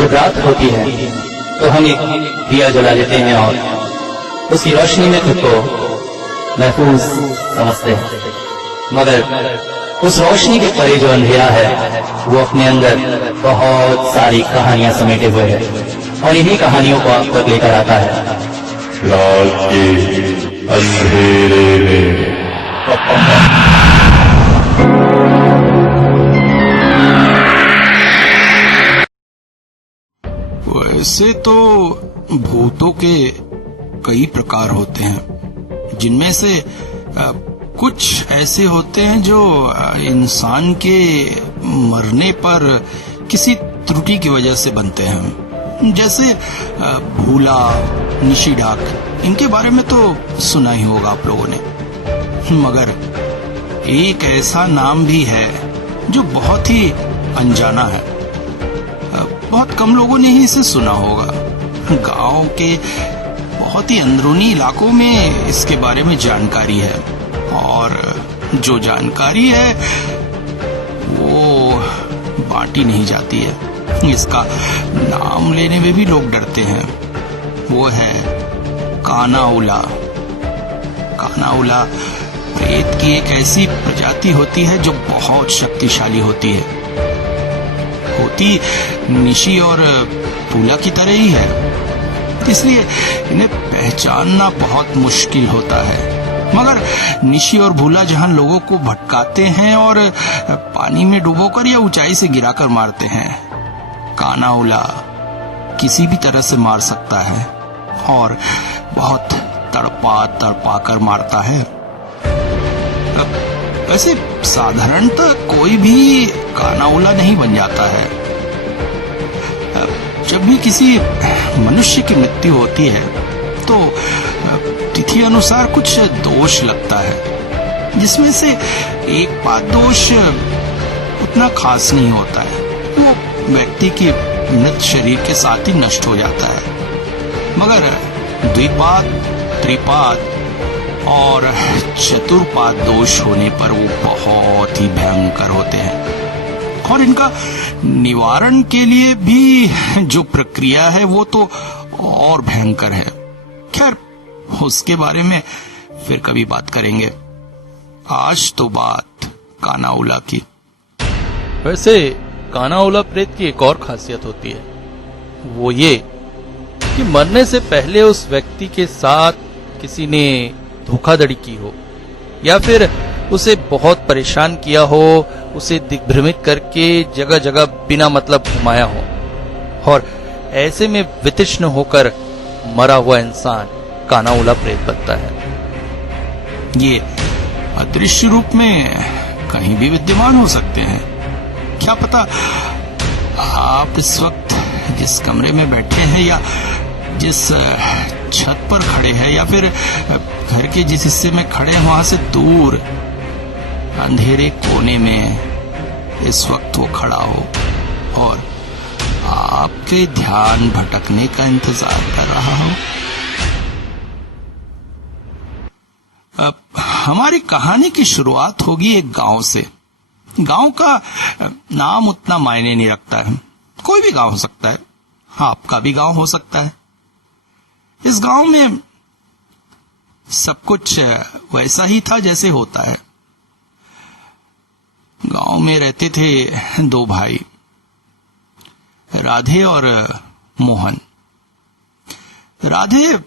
जब रात होती है तो हम एक दिया जला लेते हैं और उसकी रोशनी में खुद को महफूज समझते हैं, मगर उस रोशनी के परे जो अंधेरा है वो अपने अंदर बहुत सारी कहानियां समेटे हुए है और इन्हीं कहानियों को आप तक लेकर आता है रात के अंधेरे में। वैसे तो भूतों के कई प्रकार होते हैं, जिनमें से कुछ ऐसे होते हैं जो इंसान के मरने पर किसी त्रुटि की वजह से बनते हैं, जैसे भूला, निशिडाक। इनके बारे में तो सुना ही होगा आप लोगों ने। मगर एक ऐसा नाम भी है जो बहुत ही अनजाना है, बहुत कम लोगों ने ही इसे सुना होगा। गांव के बहुत ही अंदरूनी इलाकों में इसके बारे में जानकारी है, और जो जानकारी है वो बांटी नहीं जाती है। इसका नाम लेने में भी लोग डरते हैं। वो है कानाउला। कानाउला प्रेत की एक ऐसी प्रजाति होती है जो बहुत शक्तिशाली होती है। होती निशी और भूला की तरह ही है, इसलिए इन्हें पहचानना बहुत मुश्किल होता है। मगर निशी और भूला जहां लोगों को भटकाते हैं और पानी में डुबोकर या ऊंचाई से गिराकर मारते हैं, कानाउला किसी भी तरह से मार सकता है और बहुत तड़पा तड़पा कर मारता है। वैसे साधारणतः कोई भी कानाउला नहीं बन जाता है। जब भी किसी मनुष्य की मृत्यु होती है तो तिथि अनुसार कुछ दोष लगता है, जिसमें से एक बात दोष उतना खास नहीं होता है, वो व्यक्ति की मृत शरीर के साथ ही नष्ट हो जाता है। मगर द्विपाद, त्रिपाद और चतुर्पाद दोष होने पर वो बहुत ही भयंकर होते हैं, और इनका निवारण के लिए भी जो प्रक्रिया है वो तो और भयंकर है। खैर, उसके बारे में फिर कभी बात करेंगे। आज तो बात कानाउला की। वैसे कानाउला प्रेत की एक और खासियत होती है, वो ये कि मरने से पहले उस व्यक्ति के साथ किसी ने धोखाधड़ी की हो, या फिर उसे बहुत परेशान किया हो, उसे दिग्भ्रमित करके जगह जगह बिना मतलब घुमाया हो, और ऐसे में वितृष्ण होकर मरा हुआ इंसान कानाउला प्रेत बनता है। ये अदृश्य रूप में कहीं भी विद्यमान हो सकते हैं। क्या पता आप इस वक्त जिस कमरे में बैठे हैं, या जिस छत पर खड़े हैं, या फिर घर के जिस हिस्से में खड़े हैं वहां से दूर अंधेरे कोने में इस वक्त वो खड़ा हो और आपके ध्यान भटकने का इंतजार कर रहा हो। अब हमारी कहानी की शुरुआत होगी एक गांव से। गांव का नाम उतना मायने नहीं रखता है, कोई भी गांव हो सकता है, आपका भी गांव हो सकता है। इस गांव में सब कुछ वैसा ही था जैसे होता है। गांव में रहते थे दो भाई, राधे और मोहन। राधे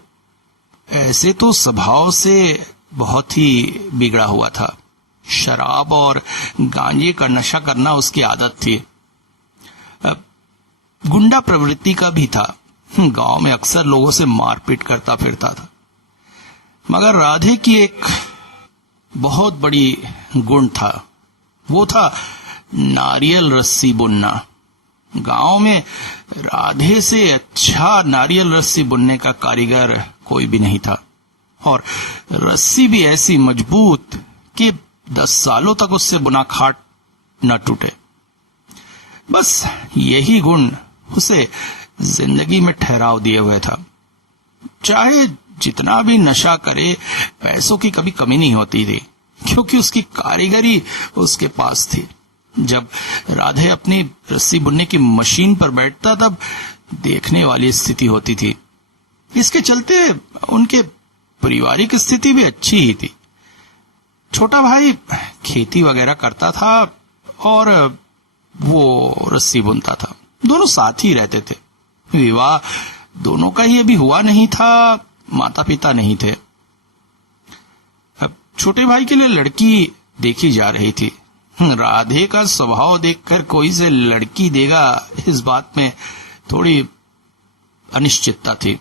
ऐसे तो स्वभाव से बहुत ही बिगड़ा हुआ था। शराब और गांजे का नशा करना उसकी आदत थी। गुंडा प्रवृत्ति का भी था। गांव में अक्सर लोगों से मारपीट करता फिरता था। मगर राधे की एक बहुत बड़ी गुण था, वो था नारियल रस्सी बुनना। गांव में राधे से अच्छा नारियल रस्सी बुनने का कारीगर कोई भी नहीं था, और रस्सी भी ऐसी मजबूत कि 10 सालों तक उससे बुना खाट न टूटे। बस यही गुण उसे जिंदगी में ठहराव दिए हुए था। चाहे जितना भी नशा करे, पैसों की कभी कमी नहीं होती थी। क्योंकि उसकी कारीगरी उसके पास थी। जब राधे अपनी रस्सी बुनने की मशीन पर बैठता तब देखने वाली स्थिति होती थी। इसके चलते उनके पारिवारिक स्थिति भी अच्छी ही थी। छोटा भाई खेती वगैरह करता था और वो रस्सी बुनता था। दोनों साथ ही रहते थे। विवाह दोनों का ही अभी हुआ नहीं था, माता पिता नहीं थे। अब छोटे भाई के लिए लड़की देखी जा रही थी। राधे का स्वभाव देखकर कोई से लड़की देगा, इस बात में थोड़ी अनिश्चितता थी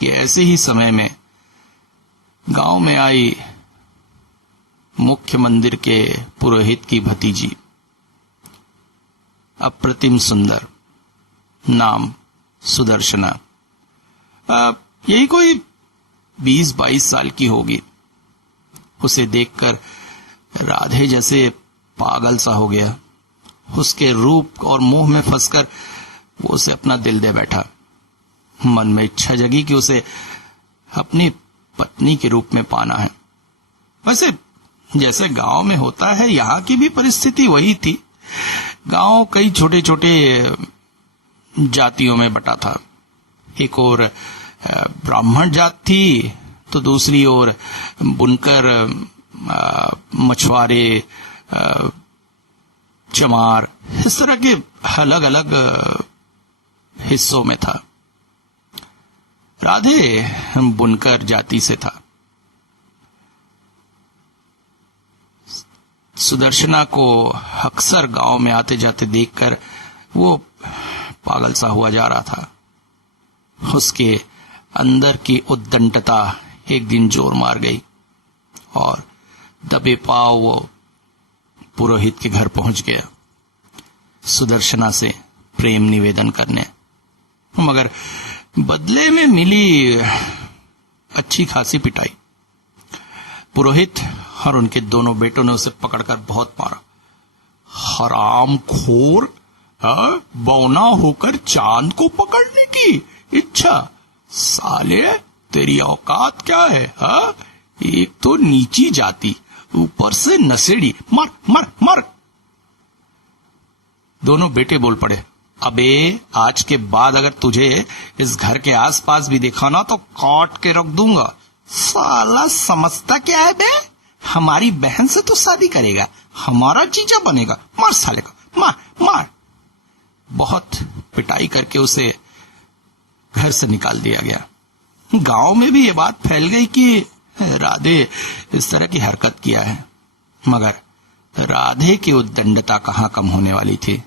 कि ऐसे ही समय में गांव में आई मुख्य मंदिर के पुरोहित की भतीजी, अप्रतिम सुंदर, नाम सुदर्शना। यही कोई 20-22 साल की होगी। उसे देखकर राधे जैसे पागल सा हो गया। उसके रूप और मोह में फंसकर वो उसे अपना दिल दे बैठा। मन में इच्छा जगी कि उसे अपनी पत्नी के रूप में पाना है। वैसे जैसे गांव में होता है, यहाँ की भी परिस्थिति वही थी। गांव कई छोटे छोटे जातियों में बटा था। एक और ब्राह्मण जात थी, तो दूसरी ओर बुनकर, मछुआरे, चमार, इस तरह के अलग अलग हिस्सों में था। राधे बुनकर जाति से था। सुदर्शना को अक्सर गांव में आते जाते देखकर वो पागल सा हुआ जा रहा था। उसके अंदर की उद्दंडता एक दिन जोर मार गई और दबे पांव वो पुरोहित के घर पहुंच गया सुदर्शना से प्रेम निवेदन करने। मगर बदले में मिली अच्छी खासी पिटाई। पुरोहित और उनके दोनों बेटों ने उसे पकड़कर बहुत मारा। हरामखोर, बौना होकर चांद को पकड़ने की इच्छा। साले, तेरी औकात क्या है? एक तो नीची जाति, ऊपर से नशेड़ी। मर मर मर। दोनों बेटे बोल पड़े, अबे आज के बाद अगर तुझे इस घर के आसपास भी देखा ना तो काट के रख दूंगा। साला समझता क्या है बे? हमारी बहन से तो शादी करेगा, हमारा जीजा बनेगा। मार साले को, मार मार। बहुत पिटाई करके उसे घर से निकाल दिया गया। गांव में भी ये बात फैल गई कि राधे इस तरह की हरकत किया है। मगर राधे की उद्दंडता कहां कम होने वाली थी।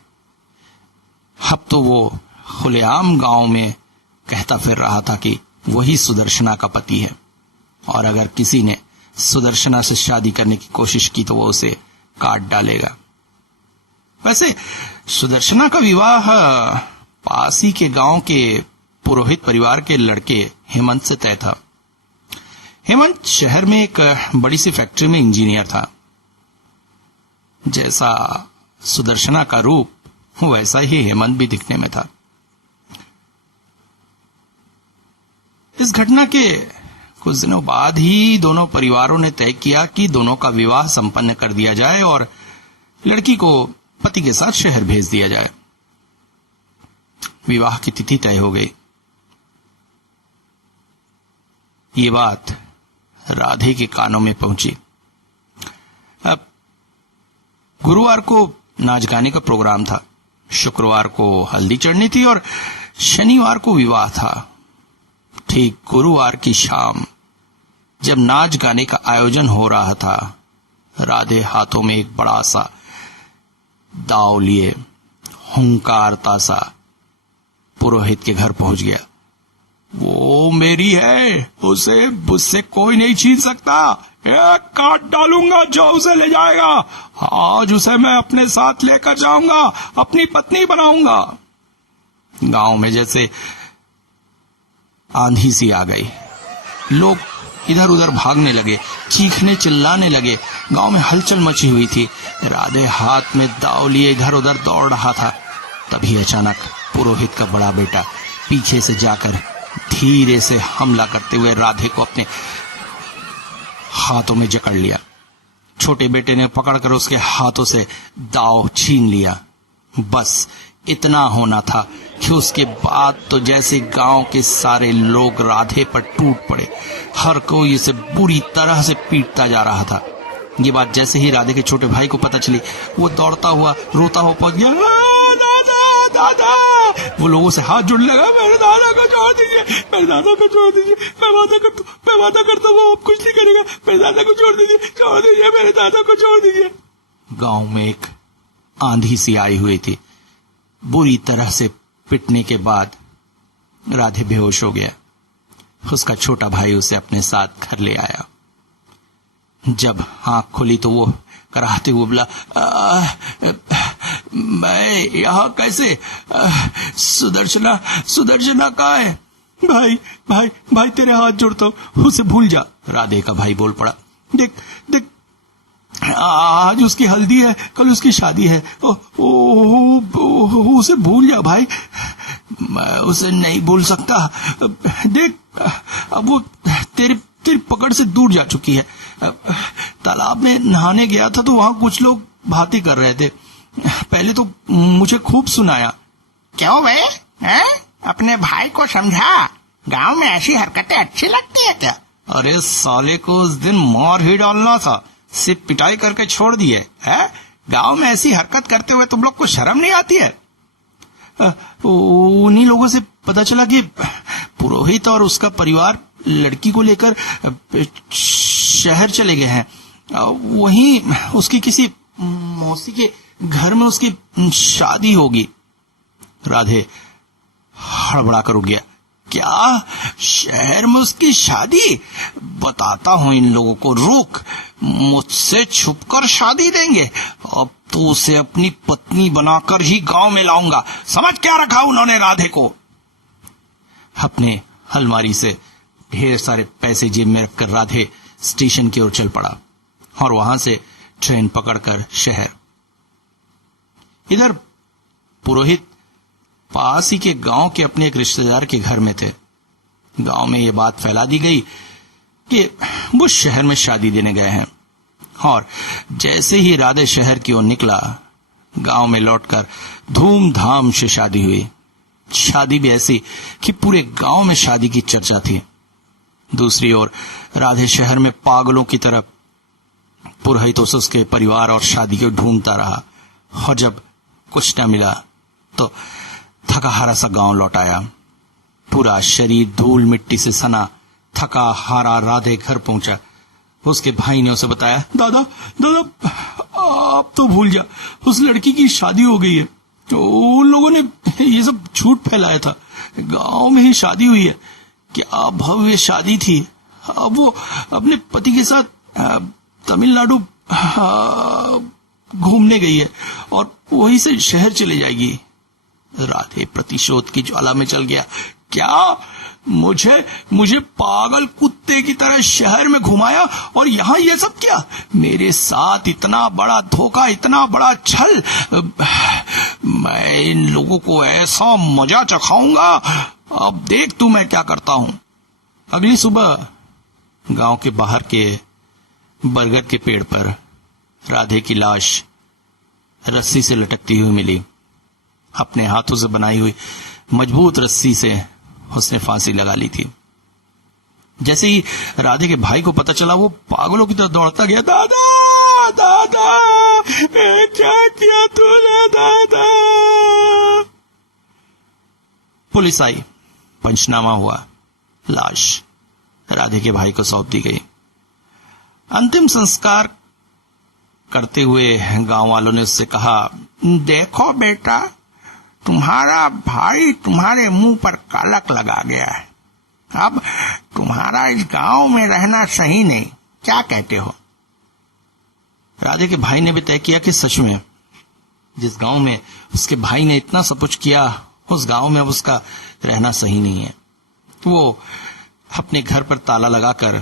अब तो वो खुलेआम गांव में कहता फिर रहा था कि वही सुदर्शना का पति है, और अगर किसी ने सुदर्शना से शादी करने की कोशिश की तो वो उसे काट डालेगा। वैसे सुदर्शना का विवाह पास ही के गांव के पुरोहित परिवार के लड़के हेमंत से तय था। हेमंत शहर में एक बड़ी सी फैक्ट्री में इंजीनियर था। जैसा सुदर्शना का रूप, वैसा ही हेमंत भी दिखने में था। इस घटना के कुछ दिनों बाद ही दोनों परिवारों ने तय किया कि दोनों का विवाह संपन्न कर दिया जाए और लड़की को पति के साथ शहर भेज दिया जाए। विवाह की तिथि तय हो गई। ये बात राधे के कानों में पहुंची। अब गुरुवार को नाच गाने का प्रोग्राम था, शुक्रवार को हल्दी चढ़नी थी और शनिवार को विवाह था। ठीक गुरुवार की शाम जब नाच गाने का आयोजन हो रहा था, राधे हाथों में एक बड़ा सा दाव लिए हुंकारता सा पुरोहित के घर पहुंच गया। वो मेरी है, उसे मुझसे कोई नहीं छीन सकता। एक काट डालूंगा जो उसे ले जाएगा। आज उसे मैं अपने साथ लेकर जाऊंगा, अपनी पत्नी बनाऊंगा। गांव में जैसे आंधी सी आ गई। लोग इधर उधर भागने लगे, चीखने चिल्लाने लगे। गांव में हलचल मची हुई थी। राधे हाथ में दाव लिए इधर उधर दौड़ रहा था। तभी अचानक पुरोहित का बड़ा बेटा पीछे से जाकर धीरे से हमला करते हुए राधे को अपने हाथों में जकड़ लिया। छोटे बेटे ने पकड़कर उसके हाथों से दाव छीन लिया। बस इतना होना था कि उसके बाद तो जैसे गांव के सारे लोग राधे पर टूट पड़े। हर कोई इसे बुरी तरह से पीटता जा रहा था। ये बात जैसे ही राधे के छोटे भाई को पता चली, वो दौड़ता हुआ रोता हुआ पहुंच गया। दादा दादा, वो लोगों से हाथ जोड़ने लगा। मेरे दादा को छोड़ दीजिए, मेरे दादा को छोड़ दीजिए, मैं वादा करता हूँ अब कुछ नहीं करेगा। मेरे दादा को छोड़ दीजिए, मेरे दादा को छोड़ दीजिए। गांव में एक आंधी सी आई हुई थी। बुरी तरह से पिटने के बाद राधे बेहोश हो गया। उसका छोटा भाई उसे अपने साथ घर ले आया। जब आंख खुली तो वो कराहते हुए बोला, मैं यहाँ कैसे? सुदर्शना कहाँ है? भाई भाई भाई तेरे हाथ जोड़ता हूं, उसे भूल जा। राधे का भाई बोल पड़ा, देख देख, आज उसकी हल्दी है, कल उसकी शादी है। उसे भूल जा भाई, मैं उसे नहीं भूल सकता। देख, अब वो तेरी पकड़ से दूर जा चुकी है। तालाब में नहाने गया था तो वहां कुछ लोग बातें कर रहे थे। पहले तो मुझे खूब सुनाया। क्यों बे? अपने भाई को समझा, गांव में ऐसी हरकतें अच्छी लगती है क्या? अरे साले को उस दिन मार ही डालना था, सिर्फ पिटाई करके छोड़ दिए है। गांव में ऐसी हरकत करते हुए तुम लोग को शर्म नहीं आती है? उन्हीं लोगों से पता चला कि पुरोहित और उसका परिवार लड़की को लेकर शहर चले गए हैं। वहीं उसकी किसी मौसी के घर में उसकी शादी होगी। राधे हड़बड़ा कर उठ गया। क्या? शहर में उसकी शादी? बताता हूं इन लोगों को, रुक, मुझसे छुपकर शादी देंगे। अब तो उसे अपनी पत्नी बनाकर ही गांव में लाऊंगा। समझ क्या रखा उन्होंने राधे को? अपने अलमारी से ढेर सारे पैसे जेब में रखकर राधे स्टेशन की ओर चल पड़ा और वहां से ट्रेन पकड़कर शहर। इधर पुरोहित पास ही के गांव के अपने एक रिश्तेदार के घर में थे। गांव में यह बात फैला दी गई कि वो शहर में शादी देने गए हैं और जैसे ही राधे शहर की ओर निकला, गांव में लौटकर धूमधाम से शादी हुई। शादी भी ऐसी कि पूरे गांव में शादी की चर्चा थी। दूसरी ओर राधे शहर में पागलों की तरह पुरोहित उसके परिवार और शादी को ढूंढता रहा और जब कुछ न मिला तो थका हारा सा गांव लौट आया। पूरा शरीर धूल मिट्टी से सना थका हारा राधे घर पहुंचा। उसके भाई ने उसे बताया, दादा दादा, आप तो भूल जा, उस लड़की की शादी हो गई है। तो उन लोगों ने ये सब झूठ फैलाया था। गांव में ही शादी हुई है। क्या भव्य शादी थी। अब वो अपने पति के साथ तमिलनाडु घूमने गई है और वहीं से शहर चले जाएगी। राधे प्रतिशोध की ज्वाला में चल गया। क्या? मुझे पागल कुत्ते की तरह शहर में घुमाया और यहाँ ये सब क्या? मेरे साथ इतना बड़ा धोखा, इतना बड़ा छल। मैं इन लोगों को ऐसा मजा चखाऊंगा, अब देख तू मैं क्या करता हूं। अगली सुबह गांव के बाहर के बरगद के पेड़ पर राधे की लाश रस्सी से लटकती हुई मिली। अपने हाथों से बनाई हुई मजबूत रस्सी से उसने फांसी लगा ली थी। जैसे ही राधे के भाई को पता चला, वो पागलों की तरह दौड़ता गया। दादा दादा, क्या किया तूने दादा? पुलिस आई, पंचनामा हुआ, लाश राधे के भाई को सौंप दी गई। अंतिम संस्कार करते हुए गांव वालों ने उससे कहा, देखो बेटा, तुम्हारा भाई तुम्हारे मुंह पर कलंक लगा गया है। अब तुम्हारा इस गांव में रहना सही नहीं। क्या कहते हो? राधे के भाई ने भी तय किया कि सच में जिस गांव में उसके भाई ने इतना सब कुछ किया, उस गांव में उसका रहना सही नहीं है। वो अपने घर पर ताला लगाकर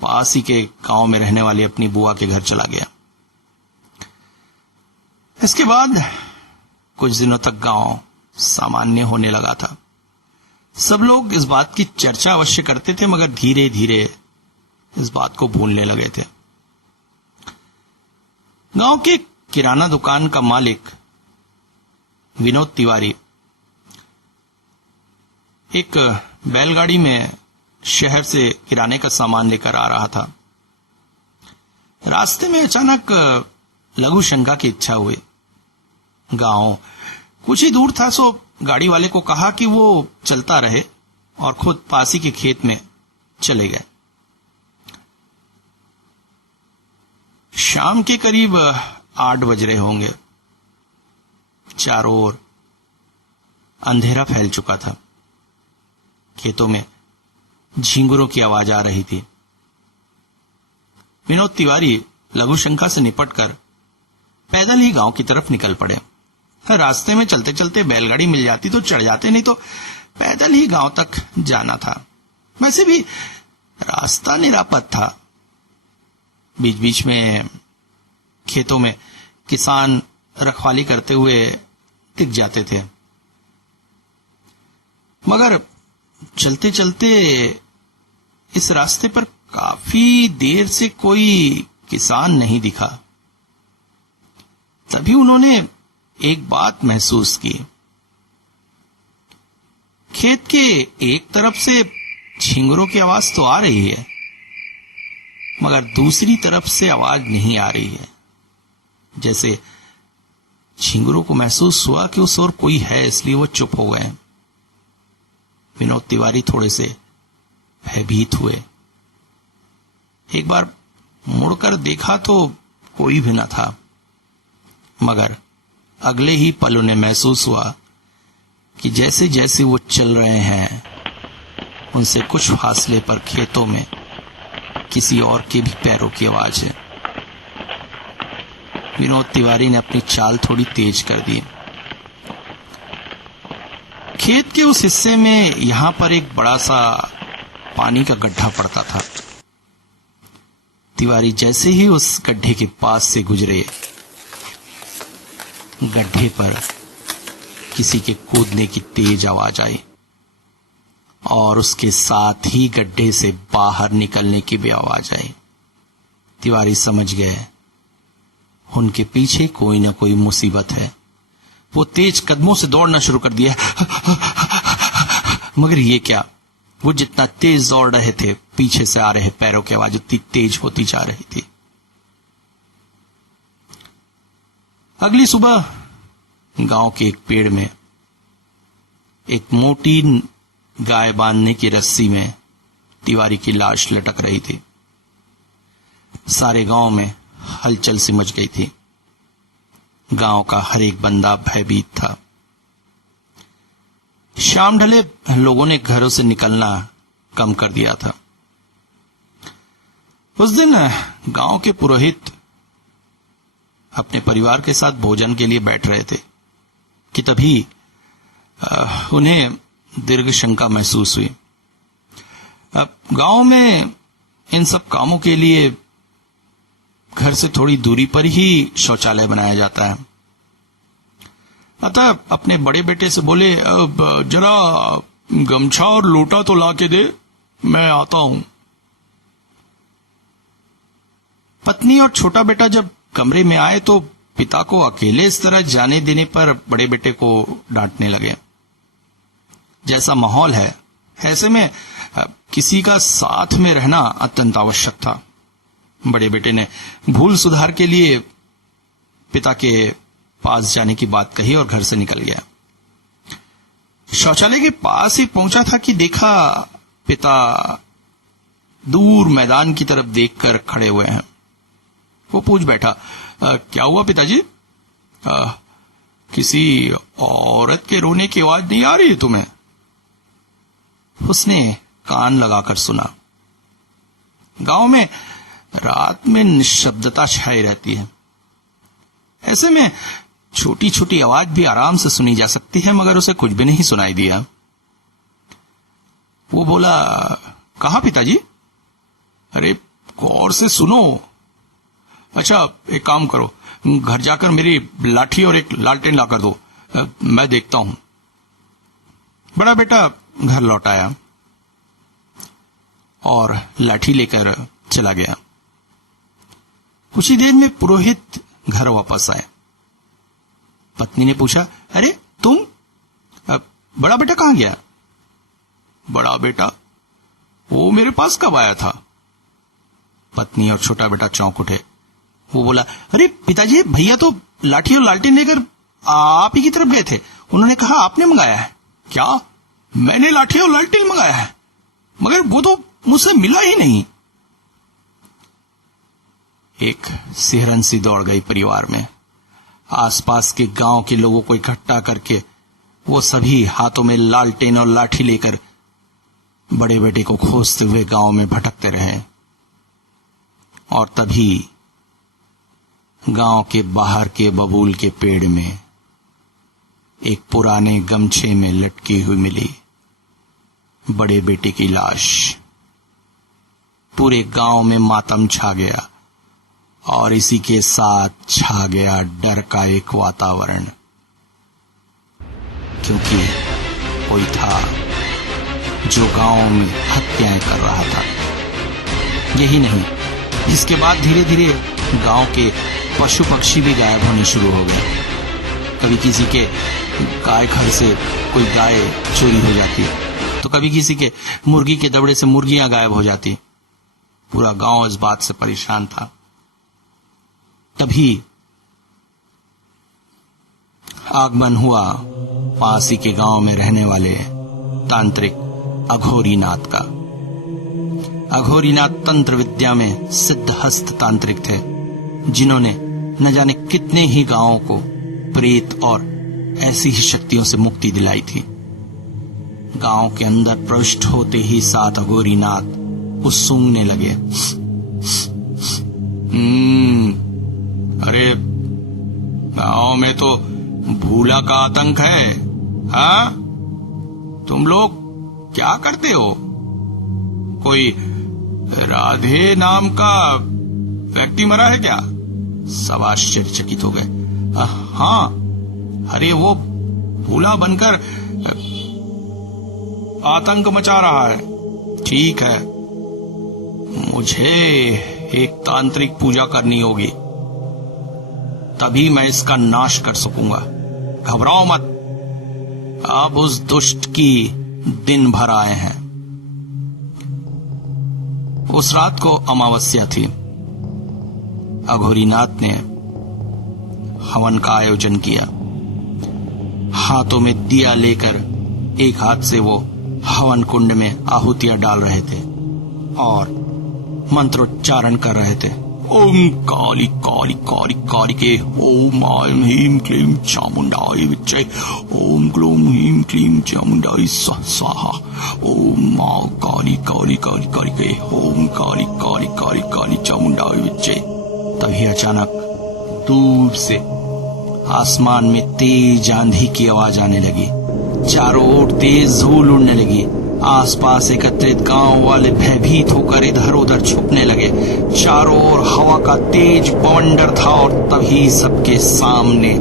पास ही के गांव में रहने वाली अपनी बुआ के घर चला गया। इसके बाद कुछ दिनों तक गांव सामान्य होने लगा था। सब लोग इस बात की चर्चा अवश्य करते थे, मगर धीरे धीरे इस बात को भूलने लगे थे। गांव के किराना दुकान का मालिक विनोद तिवारी एक बैलगाड़ी में शहर से किराने का सामान लेकर आ रहा था। रास्ते में अचानक लघु शंका की इच्छा हुई। गांव कुछ ही दूर था, सो गाड़ी वाले को कहा कि वो चलता रहे और खुद पासी के खेत में चले गए। शाम के करीब 8 बज रहे होंगे। चारों ओर अंधेरा फैल चुका था। खेतों में झींगुरों की आवाज आ रही थी। विनोद तिवारी लघु शंका से निपटकर पैदल ही गांव की तरफ निकल पड़े। रास्ते में चलते चलते बैलगाड़ी मिल जाती तो चढ़ जाते, नहीं तो पैदल ही गांव तक जाना था। वैसे भी रास्ता निरापद था। बीच बीच में खेतों में किसान रखवाली करते हुए दिख जाते थे, मगर चलते चलते इस रास्ते पर काफी देर से कोई किसान नहीं दिखा। तभी उन्होंने एक बात महसूस की। खेत के एक तरफ से झींगुरों की आवाज तो आ रही है, मगर दूसरी तरफ से आवाज नहीं आ रही है। जैसे झींगुरों को महसूस हुआ कि उस ओर कोई है, इसलिए वो चुप हो गए। विनोद तिवारी थोड़े से भयभीत हुए। एक बार मुड़कर देखा तो कोई भी न था, मगर अगले ही पल उन्हें महसूस हुआ कि जैसे जैसे वो चल रहे हैं, उनसे कुछ फासले पर खेतों में किसी और के भी पैरों की आवाज है। विनोद तिवारी ने अपनी चाल थोड़ी तेज कर दी। खेत के उस हिस्से में यहां पर एक बड़ा सा पानी का गड्ढा पड़ता था। तिवारी जैसे ही उस गड्ढे के पास से गुजरे, गड्ढे पर किसी के कूदने की तेज आवाज आई और उसके साथ ही गड्ढे से बाहर निकलने की भी आवाज आई। तिवारी समझ गए उनके पीछे कोई ना कोई मुसीबत है। वो तेज कदमों से दौड़ना शुरू कर दिया। मगर ये क्या, वो जितना तेज दौड़ रहे थे, पीछे से आ रहे पैरों की आवाज उतनी तेज होती जा रही थी। अगली सुबह गांव के एक पेड़ में एक मोटी गाय बांधने की रस्सी में तिवारी की लाश लटक रही थी। सारे गांव में हलचल सी मच गई थी। गांव का हर एक बंदा भयभीत था। शाम ढले लोगों ने घरों से निकलना कम कर दिया था। उस दिन गांव के पुरोहित अपने परिवार के साथ भोजन के लिए बैठ रहे थे कि तभी उन्हें दीर्घ शंका महसूस हुई। गांव में इन सब कामों के लिए घर से थोड़ी दूरी पर ही शौचालय बनाया जाता है। अतः अपने बड़े बेटे से बोले, जरा गमछा और लोटा तो ला के दे, मैं आता हूं। पत्नी और छोटा बेटा जब कमरे में आए तो पिता को अकेले इस तरह जाने देने पर बड़े बेटे को डांटने लगे। जैसा माहौल है, ऐसे में किसी का साथ में रहना अत्यंत आवश्यक था। बड़े बेटे ने भूल सुधार के लिए पिता के पास जाने की बात कही और घर से निकल गया। शौचालय के पास ही पहुंचा था कि देखा पिता दूर मैदान की तरफ देखकर खड़े हुए हैं। वो पूछ बैठा, क्या हुआ पिताजी? किसी औरत के रोने की आवाज नहीं आ रही है तुम्हें? उसने कान लगाकर सुना। गांव में रात में निशब्दता छाई रहती है। ऐसे में छोटी छोटी आवाज भी आराम से सुनी जा सकती है, मगर उसे कुछ भी नहीं सुनाई दिया। वो बोला, कहा पिताजी? अरे गौर से सुनो। अच्छा एक काम करो, घर जाकर मेरी लाठी और एक लालटेन लाकर दो, मैं देखता हूं। बड़ा बेटा घर लौट आया और लाठी लेकर चला गया। कुछ ही देर में पुरोहित घर वापस आए। पत्नी ने पूछा, अरे तुम, बड़ा बेटा कहां गया? बड़ा बेटा वो मेरे पास कब आया था? पत्नी और छोटा बेटा चौंक उठे। वो बोला, अरे पिताजी, भैया तो लाठी और लालटेन लेकर आप ही की तरफ गए थे। उन्होंने कहा आपने मंगाया है। क्या? मैंने लाठी और लालटेन मंगाया है? मगर वो तो मुझसे मिला ही नहीं। एक सिहरन सी दौड़ गई परिवार में। आसपास के गांव के लोगों को इकट्ठा करके वो सभी हाथों में लालटेन और लाठी लेकर बड़े बेटे को खोजते हुए गांव में भटकते रहे। और तभी गांव के बाहर के बबूल के पेड़ में एक पुराने गमछे में लटकी हुई मिली बड़े बेटे की लाश। पूरे गांव में मातम छा गया और इसी के साथ छा गया डर का एक वातावरण, क्योंकि कोई था जो गांव में हत्याएं कर रहा था। यही नहीं, इसके बाद धीरे धीरे गांव के पशु पक्षी भी गायब होने शुरू हो गए। कभी किसी के गाय घर से कोई गाय चोरी हो जाती, तो कभी किसी के मुर्गी के दबड़े से मुर्गियां गायब हो जाती। पूरा गांव इस बात से परेशान था। तभी आगमन हुआ पास ही के गांव में रहने वाले तांत्रिक अघोरीनाथ का। अघोरीनाथ तंत्र विद्या में सिद्धहस्त तांत्रिक थे, जिन्होंने न जाने कितने ही गांवों को प्रेत और ऐसी ही शक्तियों से मुक्ति दिलाई थी। गांव के अंदर प्रविष्ट होते ही साथ अघोरीनाथ उस सूंघने लगे। अरे गांव में तो भूला का आतंक है। हाँ, तुम लोग क्या करते हो? कोई राधे नाम का व्यक्ति मरा है क्या? सब आश्चर्यचकित हो गए। हाँ, अरे वो भूला बनकर आतंक मचा रहा है। ठीक है, मुझे एक तांत्रिक पूजा करनी होगी, तभी मैं इसका नाश कर सकूंगा। घबराओ मत, अब उस दुष्ट की दिन भर आए हैं। उस रात को अमावस्या थी। अघोरीनाथ ने हवन का आयोजन किया। हाथों में दिया लेकर एक हाथ से वो हवन कुंड में आहुतियां डाल रहे थे और मंत्रोच्चारण कर रहे थे। ओम काली काली काली काली के ओम आयम ह्रीम क्लीम चामुंडाय विच्चे ओम ग्लूम ह्रीम क्लीम चामुंडाय स्वाहा ओम मां काली काली काली काली के ओम काली काली काली काली चामुंडाय विच्चे। तभी अचानक दूर से आसमान में तेज आंधी की आवाज आने लगी। चारों ओर तेज धूल उड़ने लगी। आसपास एकत्रित गांव वाले भयभीत होकर इधर उधर छुपने लगे। चारों ओर हवा का तेज बवंडर था और तभी सबके सामने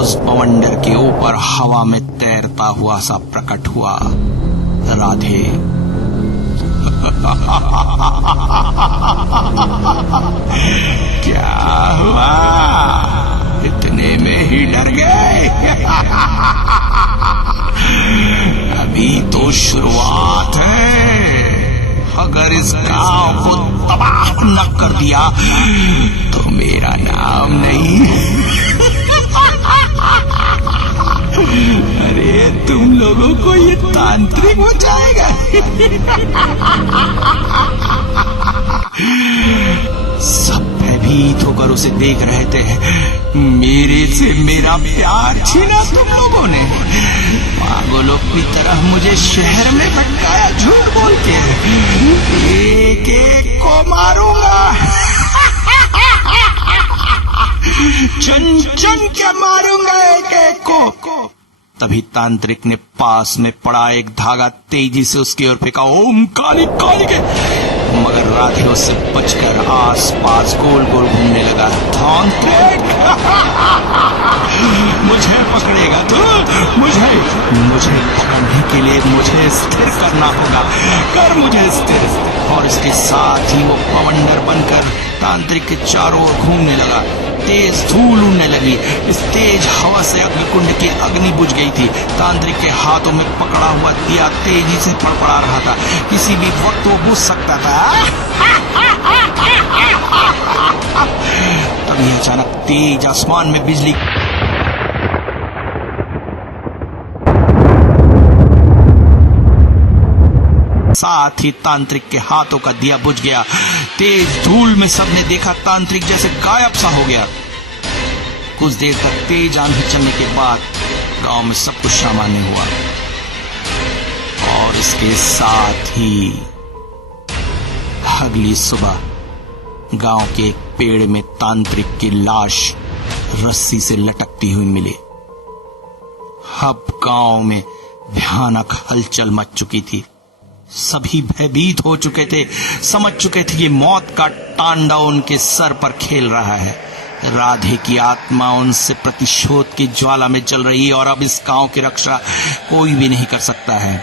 उस बवंडर के ऊपर हवा में तैरता हुआ सा प्रकट हुआ राधे। क्या हुआ? इतने में ही डर गए? अभी तो शुरुआत है। अगर इस गांव को तबाह न कर दिया तो मेरा नाम नहीं। अरे तुम लोगों को ये तांत्रिक बचाएगा। सब भयभीत होकर उसे देख रहे थे। मेरे से मेरा प्यार छीना तुम लोगों ने। पागलों की तरह मुझे शहर में भटकाया झूठ बोल के। एक एक को मारूंगा, चन चन के मारूंगा एक एक को। तभी तांत्रिक ने पास में पड़ा एक धागा तेजी से उसकी ओर फेंका। ओम काली काली के मगर राधे उससे बचकर आस पास गोल गोल घूमने लगा। तांत्रिक मुझे पकड़ेगा तो मुझे पकड़ने के लिए मुझे स्थिर करना होगा। कर मुझे स्थिर। और इसके साथ ही वो पवंडर बनकर तांत्रिक के चारों ओर घूमने लगा। तेज धूल उड़ने लगी। इस तेज हवा से अग्निकुंड की अग्नि बुझ गई थी। तांत्रिक के हाथों में पकड़ा हुआ दिया तेजी से फड़फड़ा रहा था। किसी भी वक्त वो बुझ सकता था। तभी अचानक तेज आसमान में बिजली साथ ही तांत्रिक के हाथों का दिया बुझ गया। तेज धूल में सबने देखा तांत्रिक जैसे गायब सा हो गया। कुछ देर तक तेज आंधी चलने के बाद गांव में सब कुछ सामान्य हुआ और इसके साथ ही अगली सुबह गांव के एक पेड़ में तांत्रिक की लाश रस्सी से लटकती हुई मिली। अब गांव में भयानक हलचल मच चुकी थी। सभी भयभीत हो चुके थे, समझ चुके थे कि मौत का तांडव उनके सर पर खेल रहा है। राधे की आत्मा उनसे प्रतिशोध की ज्वाला में जल रही है और अब इस गांव की रक्षा कोई भी नहीं कर सकता है,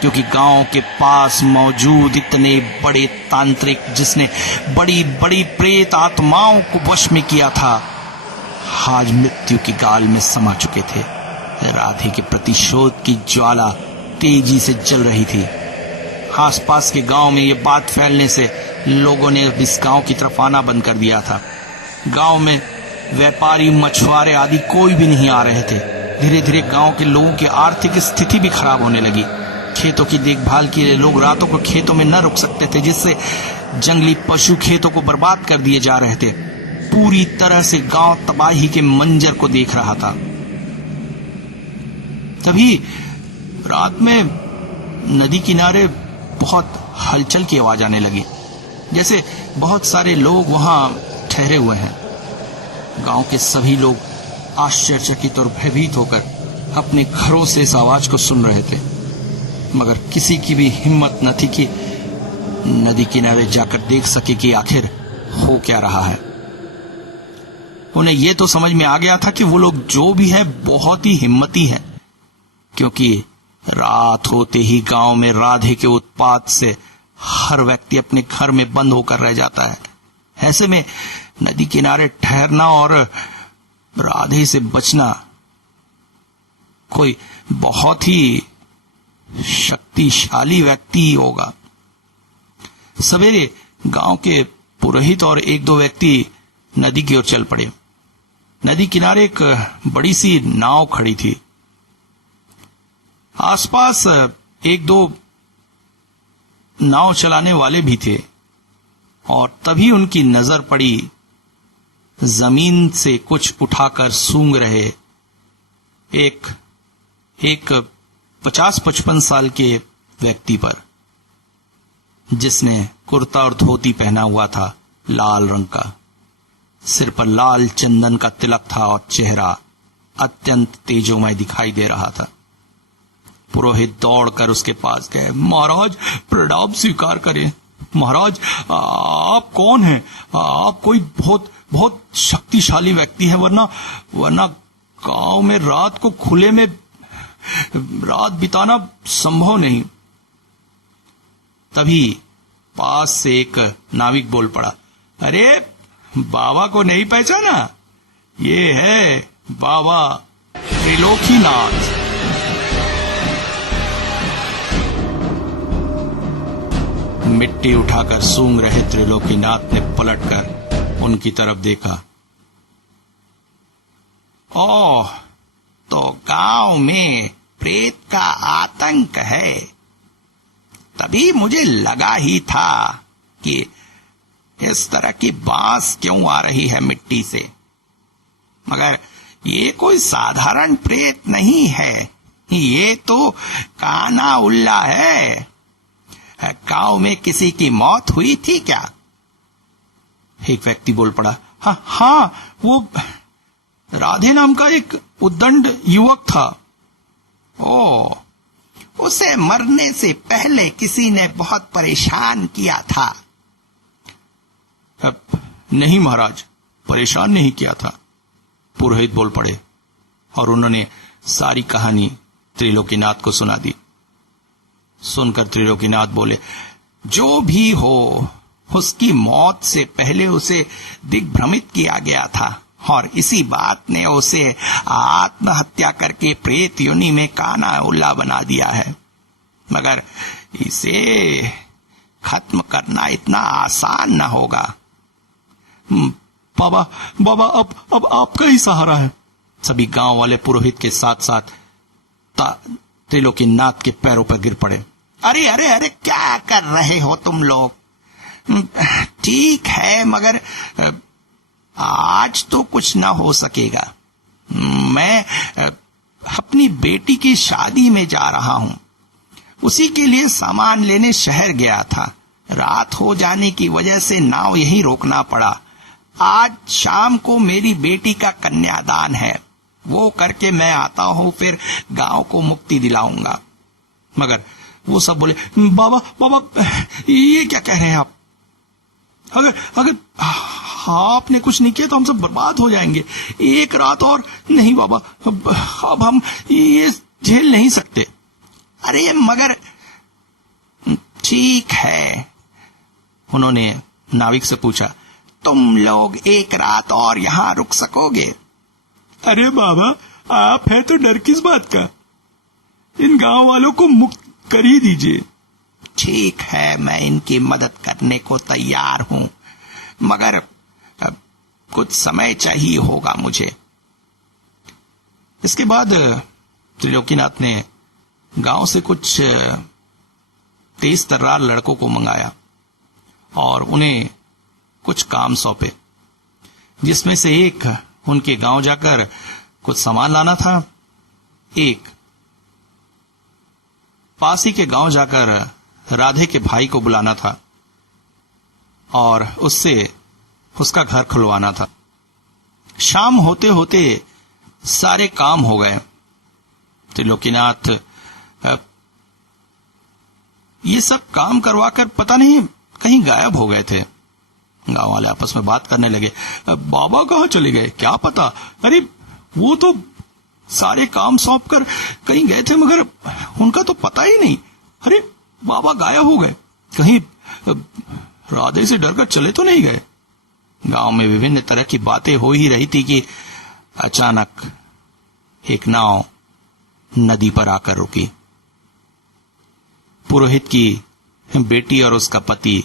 क्योंकि गांव के पास मौजूद इतने बड़े तांत्रिक जिसने बड़ी बड़ी प्रेत आत्माओं को वश में किया था, आज मृत्यु की गाल में समा चुके थे। राधे के प्रतिशोध की ज्वाला तेजी से जल रही थी। आसपास के गांव में ये बात फैलने से लोगों ने इस गांव की तरफ आना बंद कर दिया था। गांव में व्यापारी, मछुआरे आदि कोई भी नहीं आ रहे थे। धीरे धीरे गांव के लोगों की आर्थिक स्थिति भी खराब होने लगी। खेतों की देखभाल के लिए लोग रातों को खेतों में न रुक सकते थे, जिससे जंगली पशु खेतों को बर्बाद कर दिए जा रहे थे। पूरी तरह से गांव तबाही के मंजर को देख रहा था। तभी रात में नदी किनारे बहुत हलचल की आवाज आने लगी, जैसे बहुत सारे लोग वहां ठहरे हुए हैं। गांव के सभी लोग आश्चर्यचकित और भयभीत होकर अपने घरों से इस आवाज को सुन रहे थे, मगर किसी की भी हिम्मत न थी कि नदी किनारे जाकर देख सके कि आखिर हो क्या रहा है। उन्हें यह तो समझ में आ गया था कि वो लोग जो भी है बहुत ही हिम्मती हैं, क्योंकि रात होते ही गांव में राधे के उत्पात से हर व्यक्ति अपने घर में बंद होकर रह जाता है। ऐसे में नदी किनारे ठहरना और राधे से बचना कोई बहुत ही शक्तिशाली व्यक्ति ही होगा। सवेरे गांव के पुरोहित और एक दो व्यक्ति नदी की ओर चल पड़े। नदी किनारे एक बड़ी सी नाव खड़ी थी। आसपास एक दो नाव चलाने वाले भी थे और तभी उनकी नजर पड़ी जमीन से कुछ उठाकर सूंघ रहे एक 50-55 साल के व्यक्ति पर, जिसने कुर्ता और धोती पहना हुआ था लाल रंग का। सिर पर लाल चंदन का तिलक था और चेहरा अत्यंत तेजोमय दिखाई दे रहा था। पुरोहित दौड़कर उसके पास गए। महाराज, प्रणाम स्वीकार करें। महाराज, आप कौन हैं? आप कोई बहुत बहुत शक्तिशाली व्यक्ति हैं, वरना गांव में रात को खुले में रात बिताना संभव नहीं। तभी पास से एक नाविक बोल पड़ा, अरे बाबा को नहीं पहचाना? ये है बाबा त्रिलोकीनाथ। मिट्टी उठाकर सूंघ रहे त्रिलोकीनाथ ने पलटकर उनकी तरफ देखा। ओह, तो गांव में प्रेत का आतंक है। तभी मुझे लगा ही था कि इस तरह की बांस क्यों आ रही है मिट्टी से। मगर ये कोई साधारण प्रेत नहीं है, ये तो काना उल्ला है। गांव में किसी की मौत हुई थी क्या? एक व्यक्ति बोल पड़ा, हाँ, वो राधे नाम का एक उद्दंड युवक था। ओ, उसे मरने से पहले किसी ने बहुत परेशान किया था। नहीं महाराज, परेशान नहीं किया था। पुरोहित बोल पड़े और उन्होंने सारी कहानी त्रिलोकीनाथ को सुना दी। सुनकर त्रिलोकीनाथ बोले, जो भी हो, उसकी मौत से पहले उसे दिग्भ्रमित किया गया था और इसी बात ने उसे आत्महत्या करके प्रेत योनि में काना उल्ला बना दिया है। मगर इसे खत्म करना इतना आसान न होगा। बाबा बाबा अब आपका ही सहारा है। सभी गांव वाले पुरोहित के साथ साथ त्रिलोकीनाथ के पैरों पर गिर पड़े। अरे अरे अरे, क्या कर रहे हो तुम लोग? ठीक है, मगर आज तो कुछ ना हो सकेगा। मैं अपनी बेटी की शादी में जा रहा हूं। उसी के लिए सामान लेने शहर गया था। रात हो जाने की वजह से नाव यहीं रोकना पड़ा। आज शाम को मेरी बेटी का कन्यादान है, वो करके मैं आता हूं, फिर गांव को मुक्ति दिलाऊंगा। मगर वो सब बोले, बाबा बाबा ये क्या कह रहे हैं आप? अगर आपने कुछ नहीं किया तो हम सब बर्बाद हो जाएंगे। एक रात और नहीं बाबा, अब हम ये झेल नहीं सकते। अरे मगर ठीक है। उन्होंने नाविक से पूछा, तुम लोग एक रात और यहां रुक सकोगे? अरे बाबा, आप है तो डर किस बात का? इन गांव वालों को मुक्त कर ही दीजिए। ठीक है, मैं इनकी मदद करने को तैयार हूं, मगर कुछ समय चाहिए होगा मुझे। इसके बाद त्रिलोकीनाथ ने गांव से कुछ तेज तर्रार लड़कों को मंगाया और उन्हें कुछ काम सौंपे, जिसमें से एक उनके गांव जाकर कुछ सामान लाना था, एक पास ही के गांव जाकर राधे के भाई को बुलाना था और उससे उसका घर खुलवाना था। शाम होते होते सारे काम हो गए। त्रिलोकीनाथ ये सब काम करवाकर पता नहीं कहीं गायब हो गए थे। गांव वाले आपस में बात करने लगे, बाबा कहाँ चले गए क्या पता? अरे वो तो सारे काम सौंप कर कहीं गए थे, मगर उनका तो पता ही नहीं। अरे बाबा गायब हो गए, कहीं राधे से डरकर चले तो नहीं गए। गांव में विभिन्न तरह की बातें हो ही रही थी कि अचानक एक नाव नदी पर आकर रुकी। पुरोहित की बेटी और उसका पति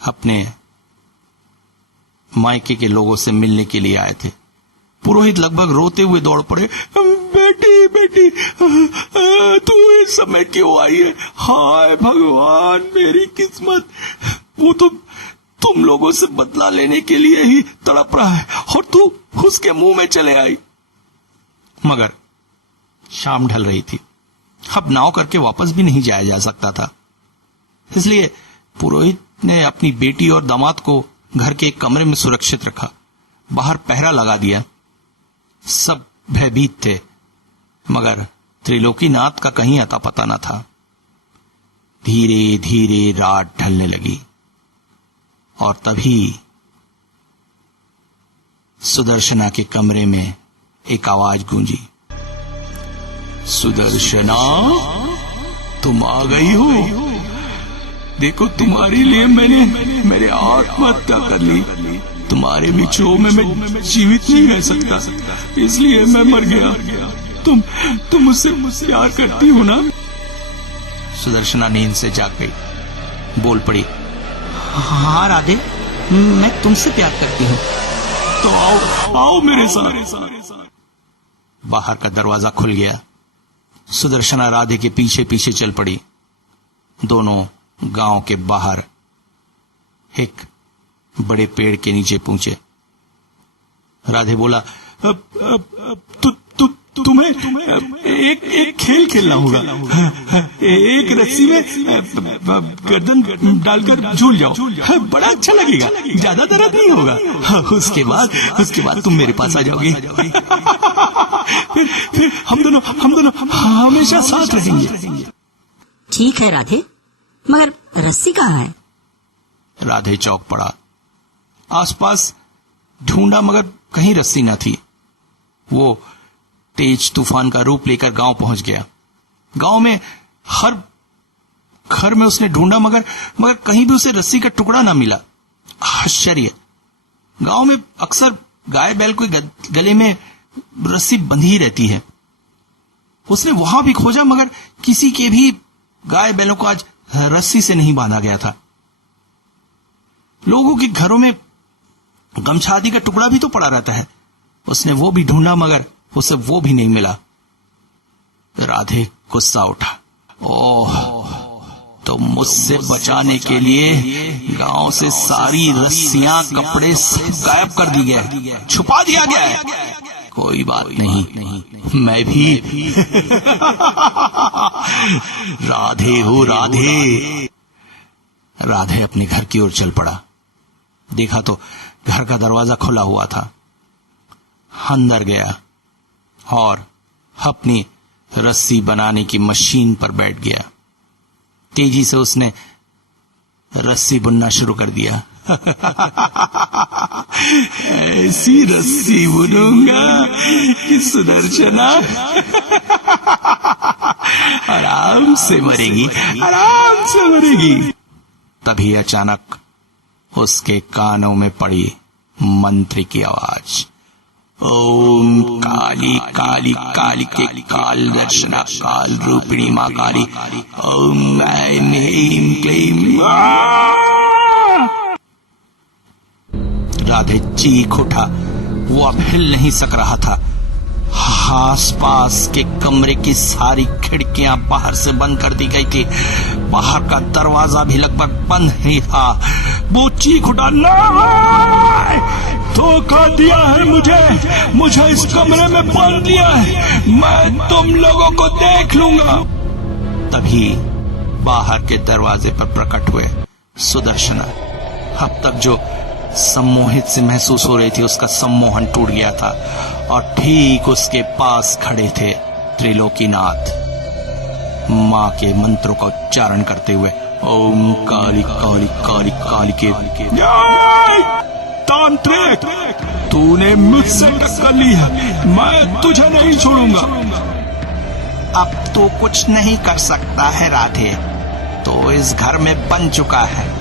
अपने मायके के लोगों से मिलने के लिए आए थे। पुरोहित लगभग रोते हुए दौड़ पड़े, बेटी बेटी तू इस समय क्यों आई है? हाय भगवान, मेरी किस्मत। वो तो तुम लोगों से बदला लेने के लिए ही तड़प रहा है और तू उसके मुंह में चले आई। मगर शाम ढल रही थी, अब नाव करके वापस भी नहीं जाया जा सकता था। इसलिए पुरोहित ने अपनी बेटी और दामाद को घर के एक कमरे में सुरक्षित रखा, बाहर पहरा लगा दिया। सब भयभीत थे, मगर त्रिलोकीनाथ का कहीं अता पता न था। धीरे धीरे रात ढलने लगी और तभी सुदर्शना के कमरे में एक आवाज गूंजी, सुदर्शना तुम आ गई हो। देखो तुम्हारे लिए मैंने आत्महत्या कर ली। तुम्हारे विछोह में मैं जीवित नहीं रह सकता, इसलिए मैं मर गया। तुम मुझसे प्यार करती हो ना? सुदर्शना नींद से जाग गई, बोल पड़ी, हाँ राधे, मैं तुमसे प्यार करती हूँ। तो आओ मेरे साथ। बाहर का दरवाजा खुल गया। सुदर्शना राधे के पीछे पीछे चल पड़ी। दोनों गांव के बाहर एक बड़े पेड़ के नीचे पहुंचे। राधे बोला, तुम्हें एक खेल खेलना होगा। एक रस्सी में गर्दन डालकर झूल जाओ, बड़ा अच्छा लगेगा, ज्यादा दर्द नहीं होगा। उसके बाद तुम मेरे पास आ जाओगी। फिर हम दोनों हमेशा साथ रहेंगे। ठीक है राधे, मगर रस्सी कहाँ है? राधे चौंक पड़ा आसपास ढूंढा मगर कहीं रस्सी न थी। वो तेज तूफान का रूप लेकर गांव पहुंच गया। गांव में हर घर में उसने ढूंढा मगर कहीं भी उसे रस्सी का टुकड़ा ना मिला। आश्चर्य, गांव में अक्सर गाय बैल के गले में रस्सी बंधी रहती है। उसने वहां भी खोजा मगर किसी के भी गाय बैलों को आज रस्सी से नहीं बांधा गया था। लोगों के घरों में गमछा आदि का टुकड़ा भी तो पड़ा रहता है। उसने वो भी ढूंढा मगर उसे वो भी नहीं मिला। राधे गुस्सा उठा। ओह, तो मुझसे बचाने के लिए गांव से सारी रस्सियां कपड़े सब गायब कर दी गए, छुपा दिया गया है। कोई बात नहीं, मैं भी राधे हो राधे। राधे अपने घर की ओर चल पड़ा। देखा तो घर का दरवाजा खुला हुआ था। अंदर गया और अपनी रस्सी बनाने की मशीन पर बैठ गया। तेजी से उसने रस्सी बुनना शुरू कर दिया। ऐसी रस्सी बुनूंगा कि सुदर्शना आराम से मरेगी, आराम से मरेगी। तभी अचानक उसके कानों में पड़ी मंत्र की आवाज। ओम काली काली काली के काल दर्शना काल रूपिणी मां काली। ओम ऐं ह्रीं क्लीं। राधे चीख उठा। वो अब हिल नहीं सक रहा था। आसपास के कमरे की सारी खिड़कियां बाहर से बंद कर दी गई थी। बाहर का दरवाजा भी लगभग बंद ही था। वो चीख उठा, नहीं, धोखा दिया है मुझे इस कमरे में बांध दिया है, मैं तुम लोगों को देख लूंगा। तभी बाहर के दरवाजे पर प्रकट हुए सुदर्शना। अब तक जो सम्मोहित से महसूस हो रही थी उसका सम्मोहन टूट गया था और ठीक उसके पास खड़े थे त्रिलोकीनाथ, मां के मंत्रों का उच्चारण करते हुए। ओम काली काली काली काली के तांत्रिक, तूने मुझसे टक्कर ली है, मैं तुझे नहीं छोड़ूंगा। अब तो कुछ नहीं कर सकता है राधे, तो इस घर में बन चुका है।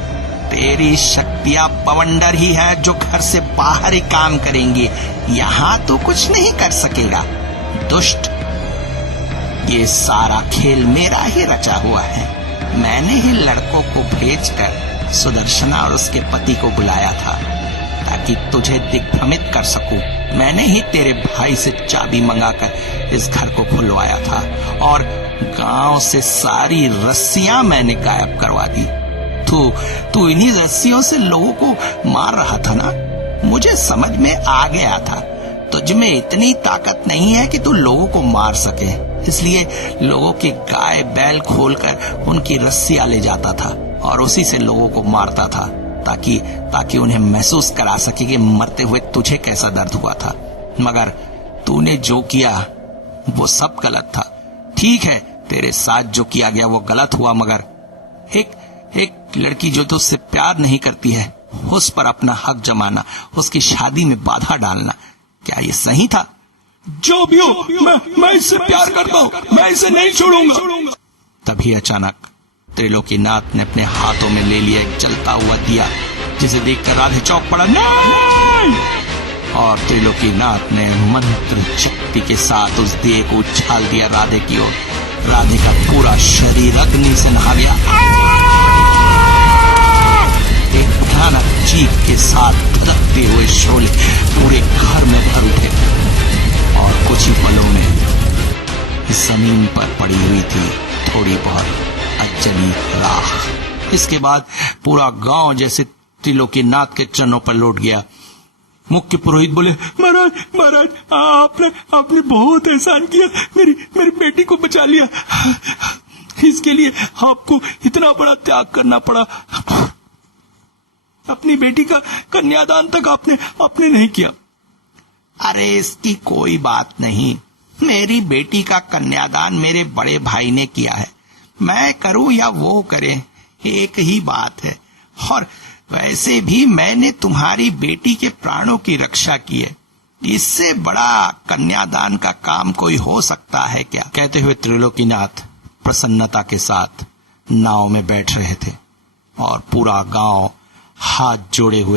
तेरी शक्तियां बवंडर ही है जो घर से बाहर ही काम करेंगी, यहाँ तो कुछ नहीं कर सकेगा। दुष्ट, ये सारा खेल मेरा ही रचा हुआ है। मैंने ही लड़कों को भेजकर सुदर्शना और उसके पति को बुलाया था ताकि तुझे दिग्भ्रमित कर सकूं। मैंने ही तेरे भाई से चाबी मंगाकर इस घर को खुलवाया था और गांव से सारी रस्सियां मैंने गायब करवा दी। तू इन्हीं रस्सियों से लोगों को मार रहा था ना, मुझे समझ में आ गया था। तुझ में इतनी ताकत नहीं है कि तू लोगों को मार सके, इसलिए लोगों के गाय बैल खोलकर उनकी रस्सियां ले जाता था और उसी से लोगों को मारता था ताकि उन्हें महसूस करा सके कि मरते हुए तुझे कैसा दर्द हुआ था। मगर तूने जो किया वो सब गलत था। ठीक है, तेरे साथ जो किया गया वो गलत हुआ, मगर एक लड़की जो तुझसे प्यार नहीं करती है उस पर अपना हक जमाना, उसकी शादी में बाधा डालना, क्या ये सही था? जो भी हो, मैं इससे प्यार करता हूँ, मैं इसे नहीं छोड़ूंगा। तभी अचानक त्रिलोकीनाथ ने अपने हाथों में ले लिया एक जलता हुआ दिया, जिसे देखकर राधे चौंक पड़ा। नहीं! और त्रिलोकीनाथ ने मंत्र शक्ति के साथ उस दिए को उछाल दिया राधे की ओर। राधे का पूरा शरीर अग्नि से नहा गया। एक भयानक चीख के साथ धड़कते हुए शोले पूरे घर में भर उठे और कुछ ही पलों में जमीन पर पड़ी हुई थी थोड़ी बहुत अजली राख। इसके बाद पूरा गांव जैसे त्रिलोकीनाथ के चरणों पर लौट गया। मुख्य पुरोहित बोले, महाराज आपने बहुत एहसान किया, मेरी बेटी को बचा लिया, इसके लिए आपको इतना बड़ा त्याग करना पड़ा। अपनी बेटी का कन्यादान तक आपने नहीं किया। अरे इसकी कोई बात नहीं, मेरी बेटी का कन्यादान मेरे बड़े भाई ने किया है, मैं करूं या वो करे एक ही बात है। और वैसे भी मैंने तुम्हारी बेटी के प्राणों की रक्षा की है। इससे बड़ा कन्यादान का काम कोई हो सकता है क्या? कहते हुए त्रिलोकीनाथ प्रसन्नता के साथ नाव में बैठ रहे थे और पूरा गांव हाथ जोड़े हुए